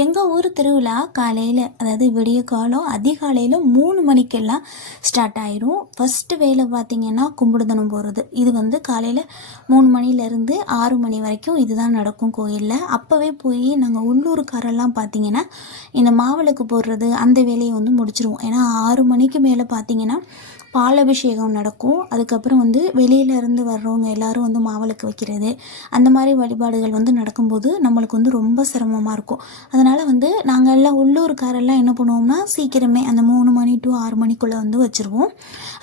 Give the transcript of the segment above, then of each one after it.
எங்கள் ஊர் திருவிழா காலையில், அதாவது விடிய காலம் அதிகாலையில் 3 மணிக்கெல்லாம் ஸ்டார்ட் ஆயிரும். ஃபஸ்ட்டு வேலை பார்த்திங்கன்னா கும்பிடுதனம் போகிறது. இது வந்து காலையில் 3 மணிலேருந்து 6 மணி வரைக்கும் இதுதான் நடக்கும் கோயிலில். அப்போவே போய் நாங்கள் உள்ளூர்காரெல்லாம் பார்த்திங்கன்னா இந்த மாவிளக்கு போடுறது அந்த வேலையை வந்து முடிச்சிருவோம். ஏன்னா 6 மணிக்கு மேலே பார்த்திங்கன்னா பாலபிஷேகம் நடக்கும். அதுக்கப்புறம் வந்து வெளியிலேருந்து வர்றவங்க எல்லோரும் வந்து மாவிளக்கு வைக்கிறது, அந்த மாதிரி வழிபாடுகள் வந்து நடக்கும்போது நம்மளுக்கு வந்து ரொம்ப சிரமமாக இருக்கும். அதனால் வந்து நாங்கள் எல்லாம் உள்ளூர்காரெல்லாம் என்ன பண்ணுவோம்னா சீக்கிரமே அந்த 3 மணி டு 6 மணிக்குள்ளே வந்து வச்சுருவோம்.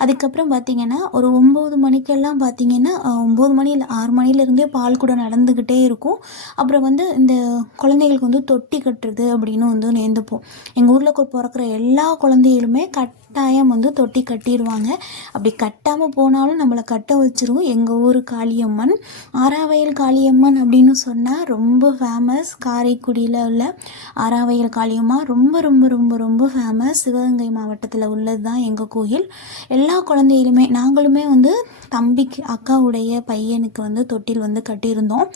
அதுக்கப்புறம் பார்த்திங்கன்னா ஒரு 9 மணிக்கெல்லாம் பார்த்திங்கன்னா 9 மணி இல்லை 6 மணிலேருந்தே பால் கூட நடந்துக்கிட்டே இருக்கும். அப்புறம் வந்து இந்த குழந்தைகளுக்கு வந்து தொட்டி கட்டுறது அப்படின்னு வந்து நேர்ந்துப்போம். எங்கள் ஊரில் பிறக்கிற எல்லா குழந்தைகளுமே கட்டாயம் வந்து தொட்டி கட்டிடுவாங்க. அப்படி கட்டாமல் போனாலும் நம்மளை கட்ட வச்சிரும். எங்கள் ஊர் காளியம்மன், ஆறாவயல் காளியம்மன் அப்படின்னு சொன்னால் ரொம்ப ஃபேமஸ். காரைக்குடியில் உள்ள ஆறாவயல் காளியம்மா ரொம்ப ரொம்ப ரொம்ப ரொம்ப ஃபேமஸ். சிவகங்கை மாவட்டத்தில் உள்ளது தான் எங்கள் கோயில். எல்லா குழந்தைகளுமே நாங்களுமே வந்து தம்பிக்கு அக்காவுடைய பையனுக்கு வந்து தொட்டில் வந்து கட்டியிருந்தோம்.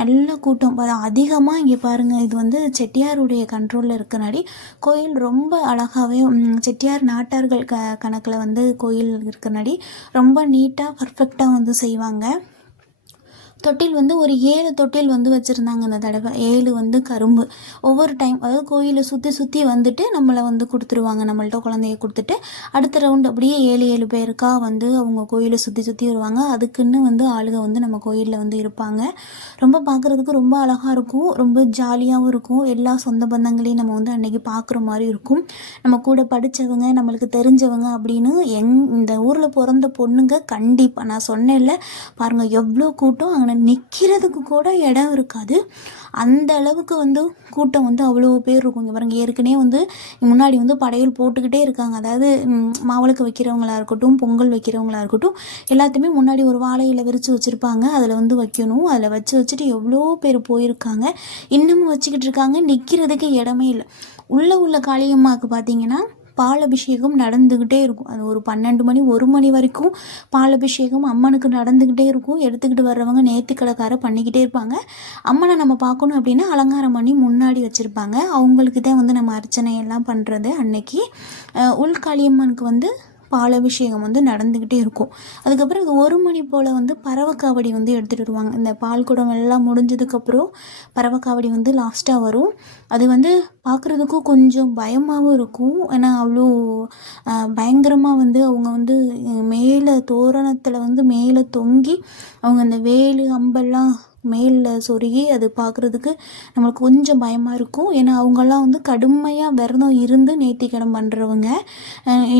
நல்ல கூட்டம் அதிகமாக. இங்கே பாருங்கள், இது வந்து செட்டியாருடைய கண்ட்ரோலில் இருக்கனாடி கோயில் ரொம்ப அழகாகவே செட்டியார் நாட்டார்கள் கணக்கில் வந்து கோயில் இருக்கனாடி ரொம்ப நீட்டாக பர்ஃபெக்டாக வந்து செய்வாங்க. தொட்டில் வந்து ஒரு 7 தொட்டில் வந்து வச்சுருந்தாங்க அந்த தடவை. 7 வந்து கரும்பு. ஒவ்வொரு டைம் அதாவது கோயிலை சுற்றி சுற்றி வந்துட்டு நம்மளை வந்து கொடுத்துருவாங்க. நம்மள்ட்ட குழந்தைய கொடுத்துட்டு அடுத்த ரவுண்டு அப்படியே 7 பேருக்கா வந்து அவங்க கோயிலை சுற்றி சுற்றி வருவாங்க. அதுக்குன்னு வந்து ஆளுக வந்து நம்ம கோயிலில் வந்து இருப்பாங்க. ரொம்ப பார்க்குறதுக்கு ரொம்ப அழகாக இருக்கும், ரொம்ப ஜாலியாகவும் இருக்கும். எல்லா சொந்த பந்தங்களையும் நம்ம வந்து அன்றைக்கி பார்க்குற மாதிரி இருக்கும். நம்ம கூட படித்தவங்க, நம்மளுக்கு தெரிஞ்சவங்க அப்படின்னு இந்த ஊரில் பிறந்த பொண்ணுங்க கண்டிப்பாக நான் சொன்னேன்ல பாருங்கள் எவ்வளோ கூட்டம். அங்கே நிற்கிறதுக்கு கூட இடம் இருக்காது, அந்த அளவுக்கு வந்து கூட்டம் வந்து அவ்வளோ பேர் இருக்கும். இங்கே பாருங்க, ஏற்கனவே வந்து முன்னாடி வந்து படையல் போட்டுக்கிட்டே இருக்காங்க. அதாவது மாவிளக்கு வைக்கிறவங்களா இருக்கட்டும், பொங்கல் வைக்கிறவங்களா இருக்கட்டும், எல்லாத்தையுமே முன்னாடி ஒரு வாழையில விரித்து வச்சுருப்பாங்க. அதில் வந்து வைக்கணும். அதில் வச்சுட்டு எவ்வளோ பேர் போயிருக்காங்க, இன்னமும் வச்சுக்கிட்டு இருக்காங்க. நிற்கிறதுக்கு இடமே இல்லை. உள்ள காளியம்மாவுக்கு பார்த்தீங்கன்னா பாலபிஷேகம் நடந்துக்கிட்டே இருக்கும். அது ஒரு 12 மணி 1 மணி வரைக்கும் பாலபிஷேகம் அம்மனுக்கு நடந்துக்கிட்டே இருக்கும். எடுத்துக்கிட்டு வர்றவங்க நேர்த்திக்கடைக்கார பண்ணிக்கிட்டே இருப்பாங்க. அம்மனை நம்ம பார்க்கணும் அப்படின்னா அலங்காரம் பண்ணி முன்னாடி வச்சுருப்பாங்க. அவங்களுக்கு தான் வந்து நம்ம அர்ச்சனை எல்லாம் பண்ணுறது அன்னைக்கு. உள்காளியம்மனுக்கு வந்து பாலபிஷேகம் வந்து நடந்துக்கிட்டே இருக்கும். அதுக்கப்புறம் இது 1 மணி போல் வந்து பறவைக்காவடி வந்து எடுத்துகிட்டு வருவாங்க. இந்த பால் குடம் எல்லாம் முடிஞ்சதுக்கப்புறம் பறவைக்காவடி வந்து லாஸ்ட்டாக வரும். அது வந்து பார்க்குறதுக்கும் கொஞ்சம் பயமாகவும் இருக்கும். ஏன்னா அவ்வளோ பயங்கரமாக வந்து அவங்க வந்து மேலே தோரணத்தில் வந்து மேலே தொங்கி அவங்க அந்த வேலு அம்பெல்லாம் மேலில் சொருகி அது பார்க்குறதுக்கு நம்மளுக்கு கொஞ்சம் பயமாக இருக்கும். ஏன்னா அவங்கெல்லாம் வந்து கடுமையாக விரதம் இருந்து நேர்த்திக்கடன் பண்ணுறவங்க.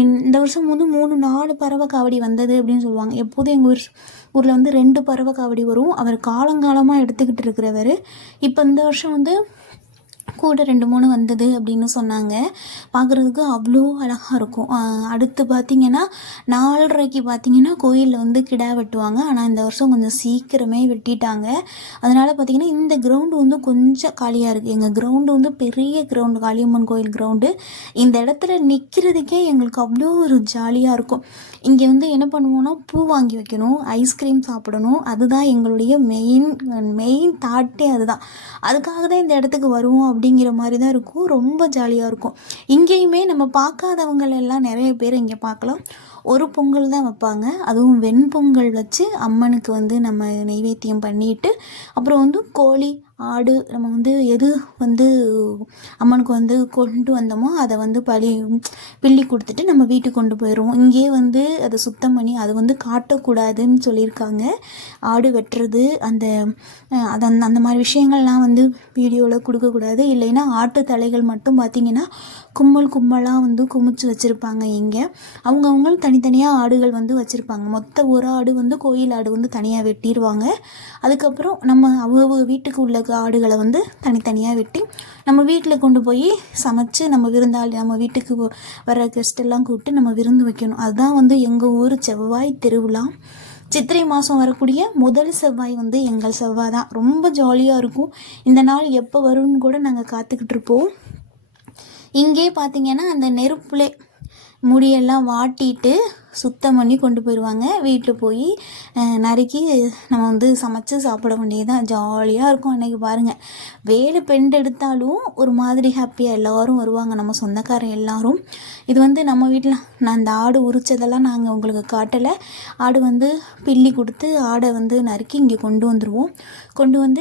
இந்த வருஷம் வந்து 3-4 பறவை காவடி வந்தது அப்படின்னு சொல்லுவாங்க. எப்போதும் எங்கள் ஊரில் வந்து 2 பறவை காவடி வரும். அவர் காலங்காலமாக எடுத்துக்கிட்டு இருக்கிறவர். இப்போ இந்த வருஷம் வந்து கூட 2-3 வந்தது அப்படின்னு சொன்னாங்க. பார்க்குறதுக்கு அவ்வளோ அழகாக இருக்கும். அடுத்து பார்த்திங்கன்னா 4:30க்கு பார்த்திங்கன்னா கோயிலில் வந்து கிடா வெட்டுவாங்க. ஆனால் இந்த வருஷம் கொஞ்சம் சீக்கிரமே வெட்டிட்டாங்க. அதனால் பார்த்திங்கன்னா இந்த கிரவுண்டு வந்து கொஞ்சம் காலியாக இருக்குது. எங்கள் கிரவுண்டு வந்து பெரிய கிரவுண்டு, காளியம்மன் கோயில் கிரவுண்டு. இந்த இடத்துல நிற்கிறதுக்கே எங்களுக்கு அவ்வளோ ஒரு ஜாலியாக இருக்கும். இங்கே வந்து என்ன பண்ணுவோன்னா பூ வாங்கி வைக்கணும், ஐஸ்கிரீம் சாப்பிடணும். அதுதான் எங்களுடைய மெயின் தாட்டே அதுதான். அதுக்காக தான் இந்த இடத்துக்கு வருவோம் அப்படிங்கிற மாதிரி தான் இருக்கும். ரொம்ப ஜாலியாக இருக்கும். இங்கேயுமே நம்ம பார்க்காதவங்களெல்லாம் நிறைய பேர் இங்கே பார்க்கலாம். ஒரு பொங்கல் தான் வைப்பாங்க, அதுவும் வெண்பொங்கல் வச்சு அம்மனுக்கு வந்து நம்ம நெய்வேத்தியம் பண்ணிட்டு அப்புறம் வந்து கோழி ஆடு நம்ம வந்து எது வந்து அம்மனுக்கு வந்து கொண்டு வந்தோமோ அதை வந்து பில்லி கொடுத்துட்டு நம்ம வீட்டுக்கு கொண்டு போயிடுவோம். இங்கே வந்து அதை சுத்தம் பண்ணி அது வந்து காட்டக்கூடாதுன்னு சொல்லியிருக்காங்க. ஆடு வெட்டுறது அந்த மாதிரி விஷயங்கள்லாம் வந்து வீடியோவில் கொடுக்கக்கூடாது. இல்லைன்னா ஆட்டு தலைகள் மட்டும் பார்த்திங்கன்னா கும்மலாக வந்து குமிச்சு வச்சுருப்பாங்க. இங்கே அவங்கவுங்களும் தனித்தனியாக ஆடுகள் வந்து வச்சுருப்பாங்க. மொத்த ஒரு ஆடு வந்து கோயில் ஆடு வந்து தனியாக வெட்டிடுவாங்க. அதுக்கப்புறம் நம்ம அவங்க வீட்டுக்கு உள்ள ஆடுகளை வந்து தனித்தனியாக வெட்டி நம்ம வீட்டில் கொண்டு போய் சமைச்சு நம்ம வீட்டுக்கு வர கெஸ்ட்டெல்லாம் கூப்பிட்டு நம்ம விருந்து வைக்கணும். அதுதான் வந்து எங்கள் ஊர் செவ்வாய் திருவிழா. சித்திரை மாதம் வரக்கூடிய முதல் செவ்வாய் வந்து எங்கள் செவ்வாய் தான். ரொம்ப ஜாலியாக இருக்கும். இந்த நாள் எப்போ வரும்னு கூட நாங்கள் காத்துக்கிட்டு இருப்போம். இங்கே பார்த்திங்கன்னா அந்த நெருப்புலே முடியெல்லாம் வாட்டிட்டு சுத்தம் பண்ணி கொண்டு போயிடுவாங்க. வீட்டில் போய் நறுக்கி நம்ம வந்து சமைச்சு சாப்பிட வேண்டியதுதான். ஜாலியாக இருக்கும் அன்றைக்கி பாருங்கள். வேலை பெண்ட் எடுத்தாலும் ஒரு மாதிரி ஹாப்பியாக எல்லோரும் வருவாங்க, நம்ம சொந்தக்காரன் எல்லாரும். இது வந்து நம்ம வீட்டில் நான் அந்த ஆடு உரிச்சதெல்லாம் நாங்கள் உங்களுக்கு காட்டலை. ஆடு வந்து பில்லி கொடுத்து ஆடை வந்து நறுக்கி இங்கே கொண்டு வந்துடுவோம். கொண்டு வந்து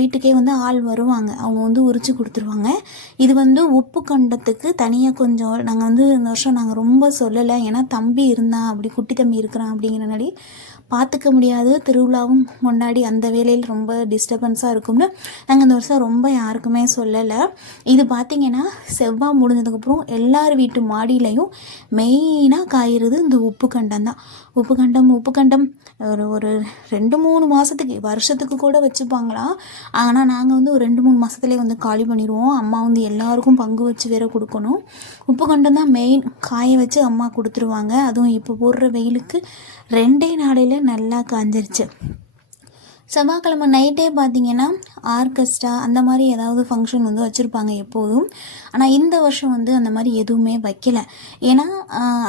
வீட்டுக்கே வந்து ஆள் வருவாங்க, அவங்க வந்து உரித்து கொடுத்துருவாங்க. இது வந்து உப்பு கண்டத்துக்கு தனியாக கொஞ்சம் நாங்கள் வந்து இந்த வருஷம் நாங்கள் ரொம்ப சொல்லலை. ஏன்னா தம்பி இருந்தான், அப்படி குட்டி தம்பி இருக்கிறான் அப்படிங்கிறனாடி பார்த்துக்க முடியாது. திருவிழாவும் முன்னாடி அந்த வேலையில் ரொம்ப டிஸ்டர்பன்ஸாக இருக்கும்னு நாங்கள் இந்த வருஷம் ரொம்ப யாருக்குமே சொல்லலை. இது பார்த்திங்கன்னா செவ்வாய் முடிஞ்சதுக்கப்புறம் எல்லார் வீட்டு மாடியிலையும் மெயினாக காய்கிறது இந்த உப்பு கண்டம் தான். உப்பு கண்டம் ஒரு 2-3 மாதத்துக்கு வருஷத்துக்கு கூட வச்சுப்பாங்களாம். ஆனால் நாங்கள் வந்து ஒரு 2-3 மாதத்துலேயே வந்து காலி பண்ணிடுவோம். அம்மா வந்து எல்லாருக்கும் பங்கு வச்சு வேற கொடுக்கணும். உப்பு கண்டம் தான் மெயின். காய வச்சு அம்மா கொடுத்துருவாங்க. அதுவும் இப்போ போடுற வெயிலுக்கு 2 நாளையில் நல்லா காஞ்சிருச்சு. செவ்வாய்க்கிழமை நைட்டே பார்த்திங்கன்னா ஆர்கெஸ்ட்ரா அந்த மாதிரி ஏதாவது ஃபங்க்ஷன் வந்து வச்சுருப்பாங்க எப்போதும். ஆனால் இந்த வருஷம் வந்து அந்த மாதிரி எதுவுமே வைக்கல. ஏன்னா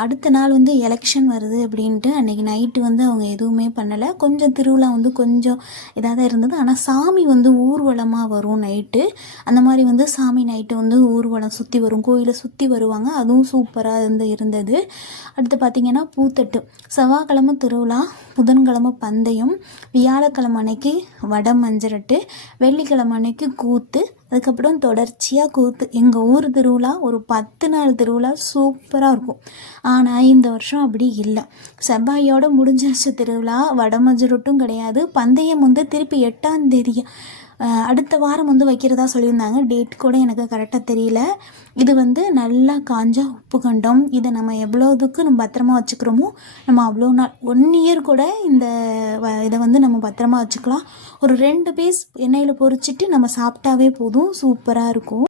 அடுத்த நாள் வந்து எலெக்ஷன் வருது அப்படின்ட்டு அன்றைக்கி நைட்டு வந்து அவங்க எதுவுமே பண்ணலை. கொஞ்சம் திருவிழா வந்து கொஞ்சம் இதாக தான் இருந்தது. ஆனால் சாமி வந்து ஊர்வலமாக வரும் நைட்டு. அந்த மாதிரி வந்து சாமி நைட்டு வந்து ஊர்வலம் சுற்றி வரும், கோயிலை சுற்றி வருவாங்க. அதுவும் சூப்பராக இருந்தது. அடுத்து பார்த்திங்கன்னா பூத்தட்டு. செவ்வாய்க்கிழமை திருவிழா, புதன்கிழமை பந்தயம், வியாழக்கிழமை அன்னைக்கு வடை மஞ்சரட்டு, வெள்ளிக்கிழமை அன்னைக்கு கூத்து, அதுக்கப்புறம் தொடர்ச்சியாக கூத்து. எங்கள் ஊர் திருவிழா ஒரு 10 நாள் திருவிழா சூப்பராக இருக்கும். ஆனால் இந்த வருஷம் அப்படி இல்லை. செவ்வாயோடு முடிஞ்சிருச்சு திருவிழா. வடை மஞ்சரட்டும் கிடையாது. பந்தயம் வந்து திருப்பி 8ஆம் தேதி அடுத்த வாரம் வந்து வைக்கிறதா சொல்லியிருந்தாங்க. டேட் கூட எனக்கு கரெக்டாக தெரியல. இது வந்து நல்லா காஞ்ச உப்பு கண்டம். இதை நம்ம எவ்வளோதுக்கு நம்ம பத்திரமா வச்சுக்கிறோமோ நம்ம அவ்வளோ நாள் 1 இயர் கூட இதை வந்து நம்ம பத்திரமா வச்சுக்கலாம். ஒரு 2 பீஸ் எண்ணெயில் பொரிச்சிட்டு நம்ம சாப்பிட்டாவே போதும், சூப்பராக இருக்கும்.